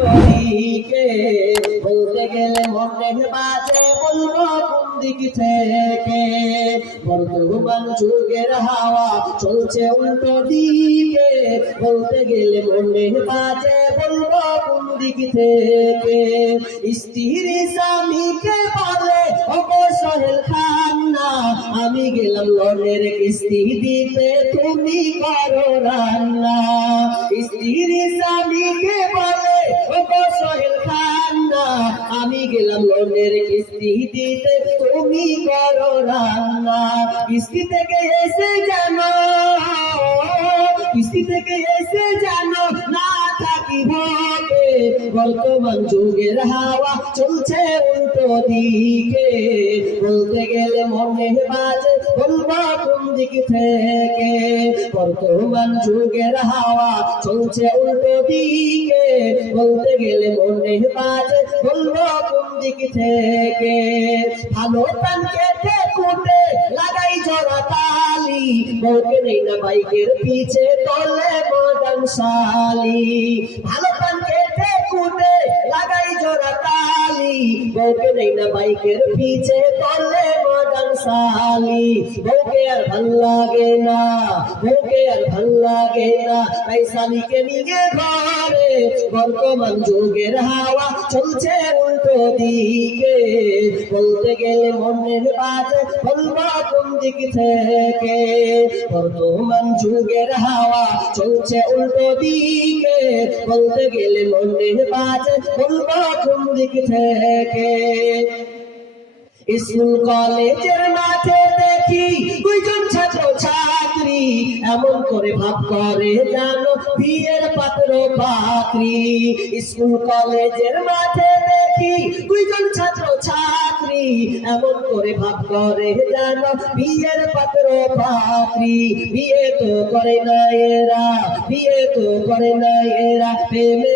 দিকে বলতে গেলে মনে বাজে বলব, কোন দিক থেকে? বর্তমান যুগের হাওয়া চলছে উল্টো দিকে। বলতে গেলে মনে বাজে বলব, কোন দিক থেকে? স্ত্রী স্বামীকে বলে ওগো সোহেল খান না আমি গেলাম লোনের কিস্তি দিতে, তুমি করো রান্না। লোনের কিস্তি দিতে তুমি করো রান্না কিস্তি থেকে এসে জানো কিস্তি থেকে এসে জানো না থাকি বর্তমান যুগের হাওয়া চলছে উল্টো দিকে। বলতে গেলে মনে বাজে বলব কোন দিক থেকে? বর্তমান যুগের হাওয়া চলছে উল্টো দিকে। বলতে গেলে মনে বাজে বলব কোন দিক থেকে? ভালো পান কেটে কুটে লাগাই জোড়া বউকে নেই না বাইকের পিছে তলে মদন শালি ভালো পান কেটে কুটে লাগাই জোড়া তালি। বউকে নেই না বাইকের পিছে তলে মদন শালি বউকে আর ভালো লাগে না, বউকে আর ভালো লাগে না। তাই নিয়ে ঘরে বর্তমান যুগের হাওয়া চলছে উল্টো দিকে। বলতে গেলে মনের বাজে বলব কোন দিক থেকে? বর্তমান যুগের হাওয়া চলছে উল্টো দিকে বলতে গেলে মনে বাজে, বলব কোন দিক থেকে? স্কুল, কলেজের মাঠে দেখি দুইজন ছাত্র ছাত্রী এমন করে ভাব করে জানো, বিয়ের পাত্র পাত্রী। স্কুল, কলেজের মাঠে দেখি এমন করে ভাব করে জানো বিয়ের পাত্র পাত্রী, বিয়ে তো করে না এরা, বিয়ে তো করে না এরা প্রেমেতে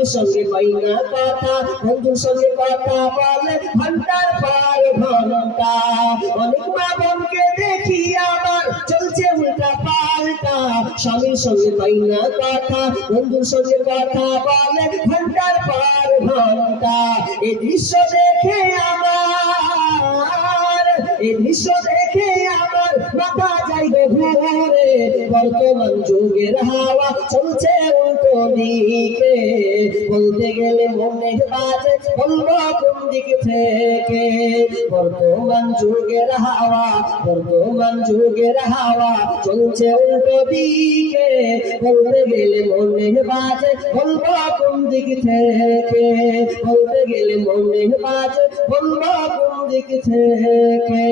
স্বামীর সঙ্গে পাই না কথা, বন্ধুর সঙ্গে কথা বলে ঘণ্টার পর ঘণ্টা। অনেক মা বোনকে দেখি আবার চলছে উল্টা পাল্টা। স্বামীর সঙ্গে পাই না কথা, বন্ধুর সঙ্গে কথা বলে ঘণ্টার পর ঘণ্টা। এই দৃশ্য দেখে আমার এই দৃশ্য দেখে আমার মাথা যাই ঘুরে বর্তমান যুগের হাওয়া চলছে উল্টো দিকে। বলতে গেলে মনে বাজে বলব কোন দিক থেকে? বর্তমান যুগের হাওয়া, বর্তমান যুগের হাওয়া চলছে উল্টো দিকে। বলতে গেলে মনে বাজে বলব কোন থেকে? বলতে গেলে মনে বাজে বলব কোন দিক থেকে?